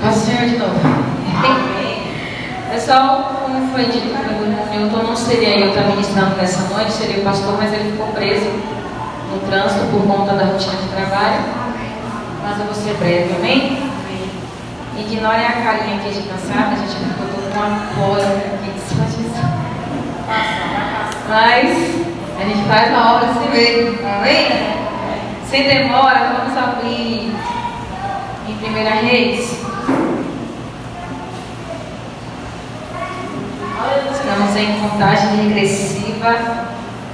Paz do Senhor de novo. Pessoal, como foi dito no Newton, não seria eu estar ministrando nessa noite, seria o pastor, mas ele ficou preso no trânsito por conta da rotina de trabalho. Mas eu vou ser breve, amém? Ignorem a carinha aqui de cansada, a gente ficou todo com uma cola aqui de cima disso. Mas a gente faz a obra assim mesmo, amém? Sem demora, vamos abrir em 1 Reis. Estamos em contagem regressiva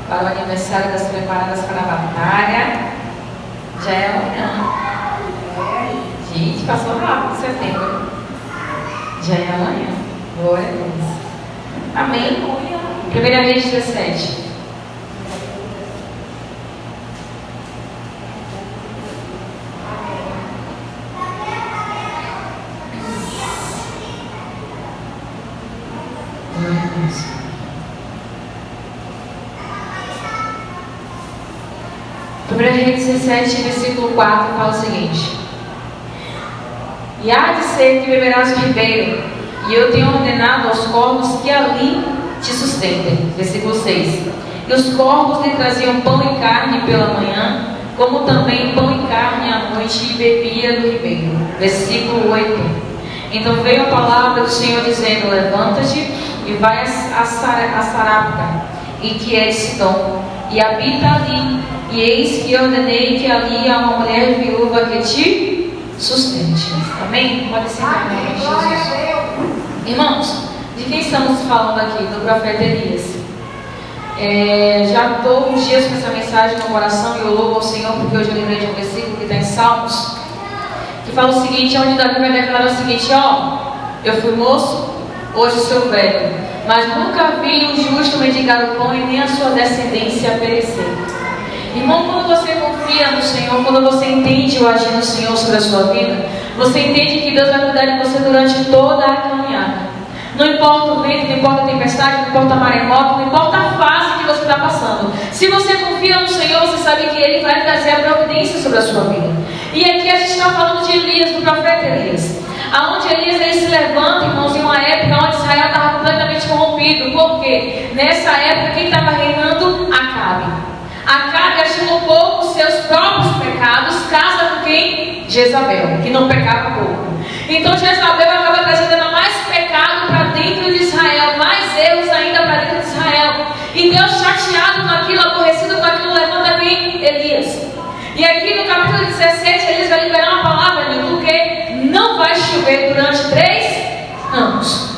para o aniversário das preparadas para a batalha. Já é amanhã. Gente, passou rápido setembro. Já é amanhã. Glória a Deus. Amém? 1 Reis 17. Reis 17, versículo 4 fala o seguinte: E há de ser que beberás o ribeiro, e eu tenho ordenado aos corvos que ali te sustentem. Versículo 6: E os corvos lhe traziam pão e carne pela manhã, como também pão e carne à noite, e bebia do ribeiro. Versículo 8: Então veio a palavra do Senhor dizendo: Levanta-te e vai a Sarapta, e que é de Sidom, e habita ali. E eis que ordenei que ali há uma mulher viúva que te sustente. Amém? Pode ser amém, Jesus. Irmãos, de quem estamos falando aqui? Do profeta Elias. Já estou uns dias com essa mensagem no coração e eu louvo ao Senhor porque hoje eu lembrei de um versículo que está em Salmos, que fala o seguinte, onde Davi vai declarar o seguinte: eu fui moço, hoje sou velho, mas nunca vi um justo mendigar o pão e nem a sua descendência perecer. Irmão, quando você confia no Senhor, quando você entende o agir do Senhor sobre a sua vida, você entende que Deus vai cuidar de você durante toda a caminhada. Não importa o vento, não importa a tempestade, não importa a maremoto, não importa a fase que você está passando. Se você confia no Senhor, você sabe que Ele vai trazer a providência sobre a sua vida. E aqui a gente está falando de Elias, do profeta Elias. Aonde Elias ele se levanta, irmãos, em uma época onde Israel estava completamente corrompido. Por quê? Nessa época, quem estava reinando? Acabe. Acabe achou pouco os seus próprios pecados, casa com quem? Jezabel, que não pecava pouco. Então Jezabel acaba trazendo ainda mais pecado para dentro de Israel, mais erros ainda para dentro de Israel. E Deus, chateado com aquilo, aborrecido com aquilo, levanta quem? Elias. E aqui no capítulo 17, Elias vai liberar uma palavra, porque não vai chover durante 3 anos.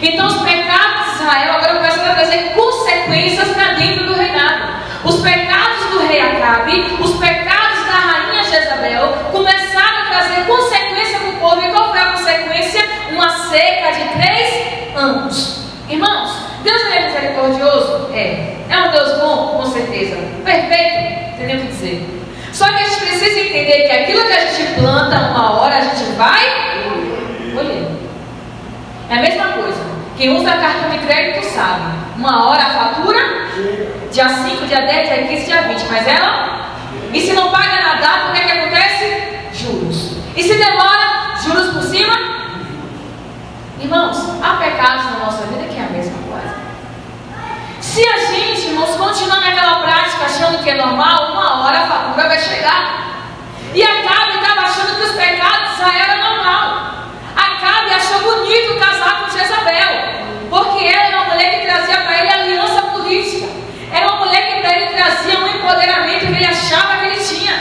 Então os pecados de Israel agora começam a trazer consequências para dentro do reinado. Os pecados do rei Acabe, os pecados da rainha Jezabel começaram a trazer consequência para o povo. E qual foi a consequência? Uma seca de 3 anos. Irmãos, Deus é misericordioso? É um Deus bom? Com certeza. Perfeito? Tem nem o que dizer. Só que a gente precisa entender que aquilo que a gente planta, uma hora a gente vai colher. É a mesma coisa. Quem usa cartão de crédito sabe. Uma hora a fatura, dia 5, dia 10, dia 15, dia 20. Mas ela, e se não paga na data, o que é que acontece? Juros. E se demora, juros por cima? Irmãos, há pecados na nossa vida que é a mesma coisa. Se a gente, irmãos, continuar naquela prática achando que é normal, uma hora a fatura vai chegar. E Acabe estava achando que os pecados de Israel eram normal. Acabe achou bonito casar com Jezabel, porque ela era uma mulher que trazia para ele aliança política. Era uma mulher que para ele trazia um empoderamento que ele achava que ele tinha.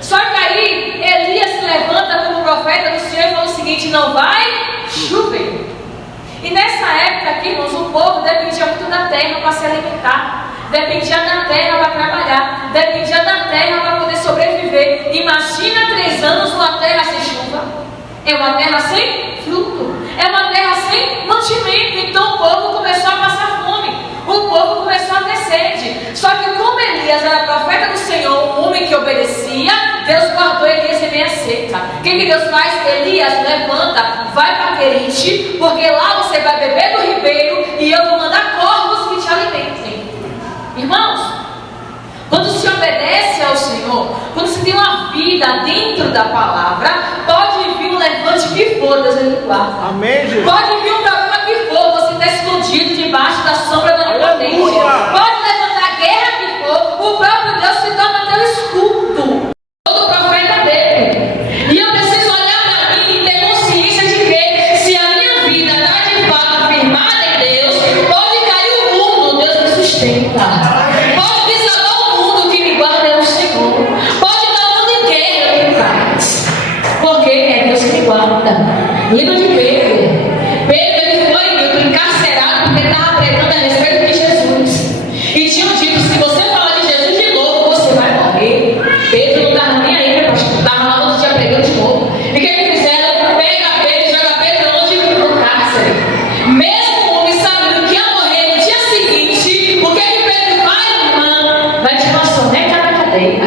Só que aí Elias se levanta como profeta do Senhor e fala o seguinte: não vai chover. E nessa época aqui, irmãos, o povo dependia muito da terra para se alimentar, dependia da terra para trabalhar, dependia da terra para poder sobreviver. Imagina 3 anos uma terra sem chuva. É uma terra sem fruto, é uma terra sem mantimento. Então o povo começou a passar fome, o povo começou a ter sede. Só que como Elias era profeta do Senhor, um homem que obedecia, Deus guardou Elias em meia seca. O que Deus faz? Elias, levanta, vai para Querite, porque lá você vai beber do ribeiro e eu vou mandar corvos que te alimentem. Irmãos, quando se obedece ao Senhor, quando se tem uma vida dentro da palavra, pode vir um levante que for, guarda. Amém, Jesus. Pode vir o problema que for, você está escondido debaixo da sombra da onipotência. Pode levantar a guerra que for, o próprio Deus se torna teu escudo. Todo profeta dele. E eu preciso olhar para mim e ter consciência de que se a minha vida está de fato firmada em Deus, pode cair o mundo, Deus me sustenta. Pode desabar o mundo, que me guarda é o Senhor. Pode dar o mundo em guerra, eu tenho paz. Porque é Deus que me guarda. Livro de Pedro. Pedro, ele foi encarcerado porque estava pregando a respeito de Jesus. E tinham dito, se você falar de Jesus de novo, você vai morrer. Pedro não estava nem aí, meu pastor. Estava lá no outro dia pregando de novo. E o que eles fizeram? Pega Pedro e joga Pedro longe do cárcere. Mesmo o homem sabendo que ia morrer no dia seguinte, o que Pedro faz, irmã? Vai te uma soneca na cadeia.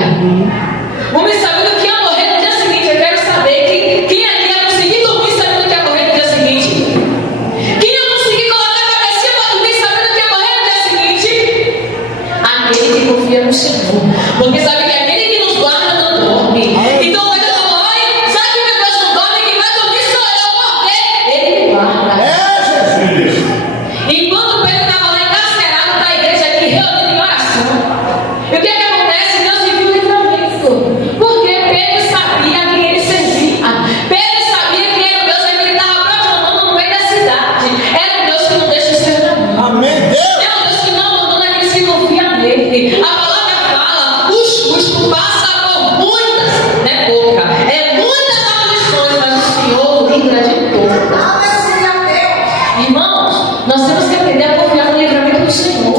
O homem sabendo que ia morrer no dia seguinte, eu quero saber quem aqui ia conseguir dormir sabendo que ia morrer no dia seguinte? Quem ia conseguir colocar a cabecinha para dormir sabendo que ia morrer no dia seguinte? Aquele que confia no Senhor. Porque sabe que aquele que nos guarda não dorme. Então quando eu morre, sabe que meu Deus não dorme? Quem vai dormir sou eu, porque Ele me guarda. Enquanto Pedro estava lá encarcerado na igreja aqui, reunido em oração, e o que acontece? Deus me viu o livramento. Porque Pedro sabia a quem ele servia. Pedro sabia que era o Deus que ele estava proclamando no meio da cidade. Era um Deus que não deixa o seu na mão. Amém, Deus. É um Deus que não abandona aqueles que confiam nele. A palavra fala, o justo passa por muitas, não é pouca, é muitas aflições, mas o Senhor livra de todas. Irmãos, nós temos que aprender a confiar no livramento do Senhor.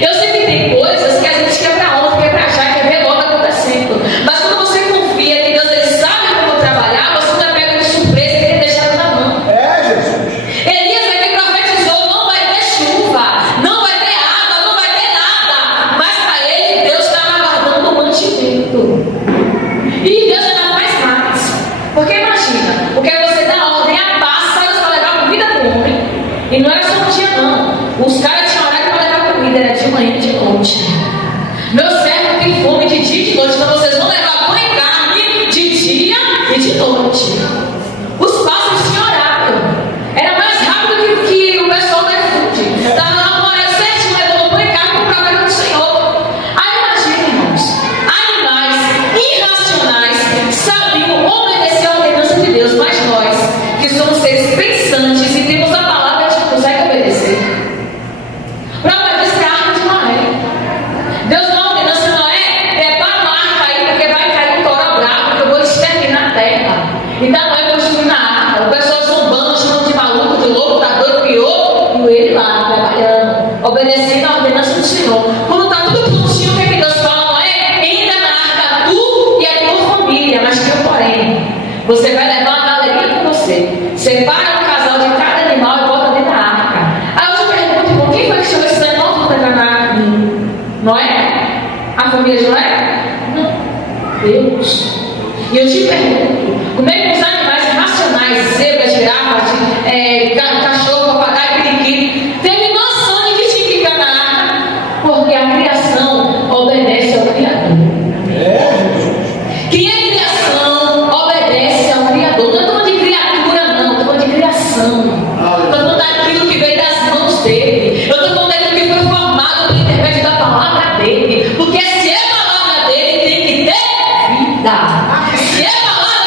Eu sei que tem coisas que a gente quer pra ontem, quer pra já, quer ver logo acontecendo. Mas quando você confia que Deus ele sabe como trabalhar, você não pega de surpresa e tem deixado na mão. Elias aqui profetizou, não vai ter chuva, não vai ter água, não vai ter nada. Mas para ele, Deus estava aguardando o mantimento. E Deus ainda faz mais. Porque imagina, porque você dá ordem a pássaros para levar comida para o homem. E não era só um dia não. Os caras tinham horário para levar comida, era de manhã e de noite. Meu servo tem fome de dia e de noite, então vocês vão levar pão e carne de dia e de noite. Os pássaros tinham horário. Era mais rápido que o pessoal da iFood. Estava lá no horário certinho, levando pão e carne para o profeta do Senhor. Aí imagina, irmãos, animais irracionais sabiam obedecer a ordenança de Deus, mas nós, que somos seres pensantes e temos a palavra, a gente não consegue obedecer. Para obedecer a arca de Noé. Deus dá uma ordenança a Noé, prepara uma arca aí, porque vai cair um toró bravo, que eu vou exterminar a terra. Então Noé construindo a arca, o pessoal zombando, chamando de maluco, de louco, da doido, pior, e ele lá, trabalhando, obedecendo a ordenança do Senhor. Quando está tudo prontinho, o que é que Deus fala? Noé, entra na arca, tu e a tua família, mas tem um porém. Você vai levar uma galerinha com você. Separa um casal de cada animal e bota dentro da arca. Aí eu te pergunto, irmão, quem foi que chamou esse animal para entrar na arca? Noé? A família de Noé? Não. Deus. E eu te pergunto, como é que os animais racionais, zebras, girafas, cachorro, papagaio, periquito, teve noção de que tinha que entrar na arca? Porque a criação obedece ao Criador. Quem é criação obedece ao Criador. Não estou falando de criatura, não. Estou falando de criação. Estou falando daquilo que veio das mãos dele. Eu estou falando daquilo que foi formado por intermédio da palavra dele. Porque se é palavra dele, tem que ter vida. Se é palavra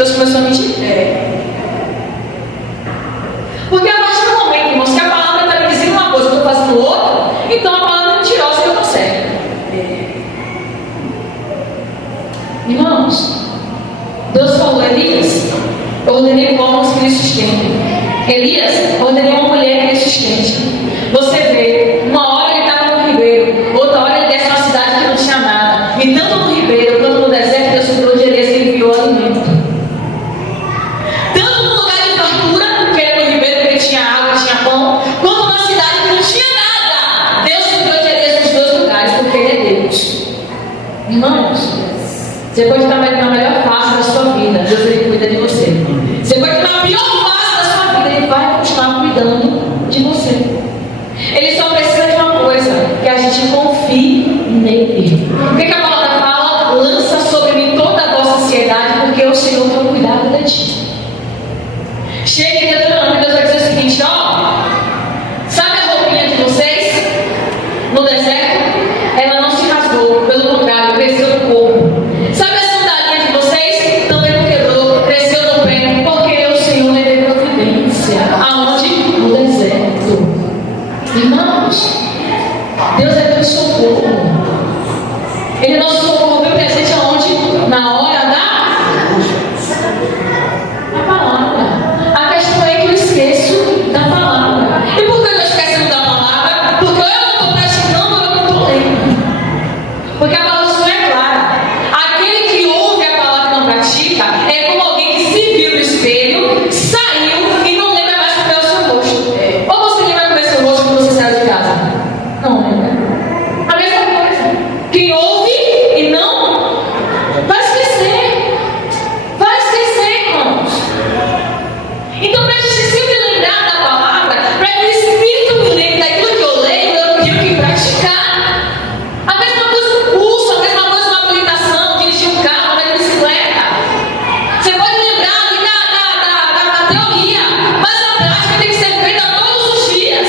Deus começou a mentir? Porque a partir do momento, irmãos, que a palavra está me dizendo uma coisa, eu estou fazendo outra, então a palavra é mentirosa e eu estou certa. Irmãos, Deus falou: Elias, eu ordenei povos que lhe sustentem. Elias, eu ordenei uma mulher que lhe sustente. Você vê, uma hora ele estava no ribeiro, outra hora ele desce uma cidade que não tinha nada. E tanto no ribeiro quanto no deserto, Deus cuidou de Elias e ele enviou alimento. Tanto no lugar de fartura, que era no ribeiro, porque tinha água, tinha pão, quanto na cidade que não tinha nada. Deus cuidou de Elias nos dois lugares, porque ele é Deus. Irmãos, você pode estar na melhor fase da sua vida, Deus ele cuida de você. Você pode estar na pior fase da sua vida, ele vai continuar cuidando de você. Ele só precisa de uma coisa, que a gente confie nele. O que a palavra fala? Lança sobre mim toda a vossa ansiedade, porque o Senhor tem cuidado de ti. Chega em Deuteronômio, Deus vai dizer o seguinte: ó, sabe a roupinha de vocês no deserto? Ela não se rasgou, pelo contrário, cresceu no corpo. Sabe a sandália de vocês? Também não quebrou, cresceu no pé, porque o Senhor me deu providência. Aonde? No deserto. Irmãos, Deus é teu socorro. Ele é nosso socorro bem presente aonde? Na hora da palavra. A questão é que eu esqueço da palavra. E por que eu estou esquecendo da palavra? Porque eu não estou praticando ou eu não estou lendo. Porque a palavra não é clara. Aquele que ouve a palavra e não pratica é como alguém que se viu no espelho, saiu e não lembra mais como é o seu rosto. Ou você lembra como é o seu rosto quando você saiu de casa? Não lembra. A mesma coisa. Quem ouve e não vai esquecer. Vai esquecer, irmãos. Então, para a gente sempre lembrar da palavra, para que o Espírito me lembre daquilo que eu leio, eu tenho que praticar. A mesma coisa no curso, a mesma coisa na habilitação, dirigir um carro, na bicicleta. Você pode lembrar ali da teoria, mas a prática tem que ser feita todos os dias.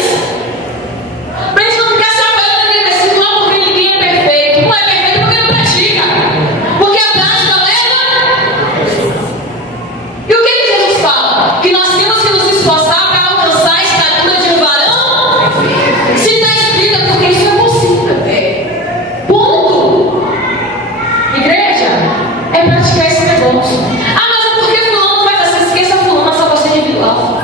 Para a gente não ficar se apoiando naquele versículo, não, porque ninguém é perfeito. Não é perfeito porque não pratica. Porque a prática leva. E o que Jesus fala? Que nós temos que nos esforçar para alcançar a estatura de um varão? Se está escrito, é porque isso é possível. Ponto. Igreja, é praticar esse negócio. Ah, mas é porque fulano faz assim, esqueça fulano, só você é individual.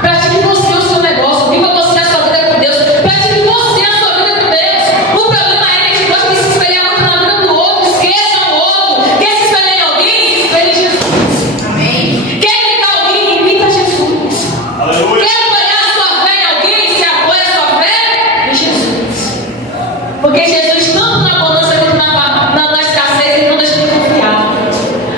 Pratique você o seu negócio, viva você a sua vida com Deus, pratique você a sua vida com Deus. O problema é que a gente gosta de se espelhar muito na vida do outro, esqueça o outro. Quer se espelhar em alguém? Se espelhe em Jesus. Amém. Quer imitar alguém? Imita Jesus. Aleluia. Quer apoiar a sua fé em alguém? Se apoia a sua fé em Jesus. Porque Jesus, tanto na bonança quanto na escassez, ele não deixa de confiar.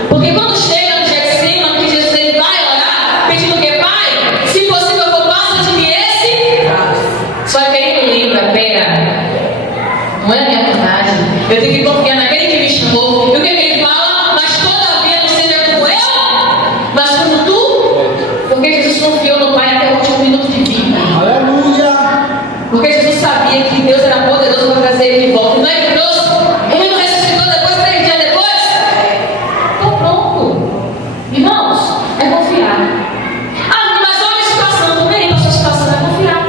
Porque quando chega no Getsemane, que Jesus ele vai orar, pedindo o que? Pai, se possível, eu passo de mim esse. Só que aí ele lembra: pera, não é a minha vontade. Eu tenho que confiar naquele que me chamou. E o que ele fala? Mas todavia não seja como eu, mas como tu. Porque Jesus confiou no Pai até o último minuto de vida. Aleluia. Porque Jesus sabia que Deus era poderoso para trazer ele de volta. Não é que trouxe? Ele não ressuscitou depois, 3 dias depois? Então pronto. Irmãos, é confiar. Ah, mas olha a situação, não vem a sua situação, é confiar.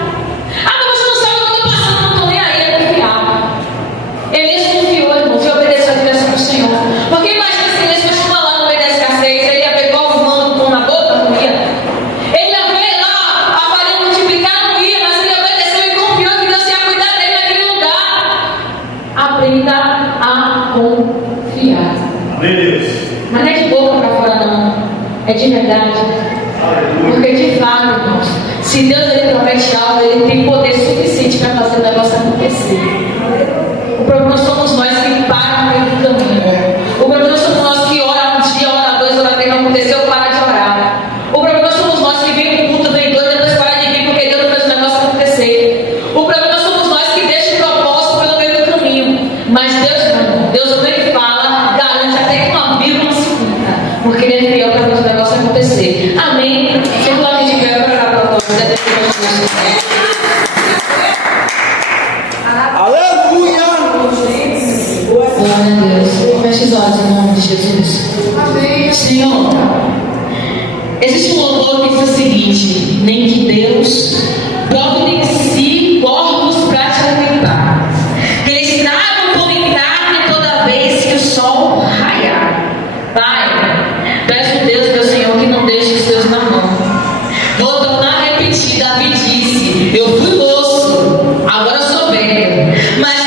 Ah, mas você não sabe o que eu estou passando, não estou nem aí, é confiar. Elias confiou, irmãos, e obedeceu a direção do Senhor. Porque imagina se Elias continua lá no meio da escassez, ele ia pegar o mano com pão na boca, não ia. Ele ia ver lá a farinha multiplicar, não ia, mas ele obedeceu e confiou que Deus ia cuidar dele naquele lugar. Aprenda a confiar. Amém, Deus. Mas não é de boca para fora, não. É de verdade. Aleluia. Porque de fato, irmãos, se Deus ele promete algo, ele tem poder suficiente para fazer o negócio acontecer. O problema somos nós que param no meio do caminho. O problema somos nós que ora um dia, ora 2, ora 3, não aconteceu, para de orar. O problema somos nós que vem com culto, vem 2, depois para de vir porque Deus não fez o negócio acontecer. O problema somos nós que deixam o propósito pelo meio do caminho. Mas Deus não. Deus quando ele fala, garante até que uma vírgula se cumpra. Porque ele é fiel para fazer o negócio acontecer. Amém? Simplesmente quero orar para todos. Aleluia. Glória a Deus. Feche os olhos em nome de Jesus. Amém. Senhor, Existe um louvor que diz o seguinte: nem que Deus providencie corvos para te alimentar, que eles tragam pão e carne toda vez que o sol raiar. Pai, peço a Deus, meu Senhor, que não deixe os seus na mão. Vou tornar a repetir. Davi disse: eu fui moço, agora sou velho, mas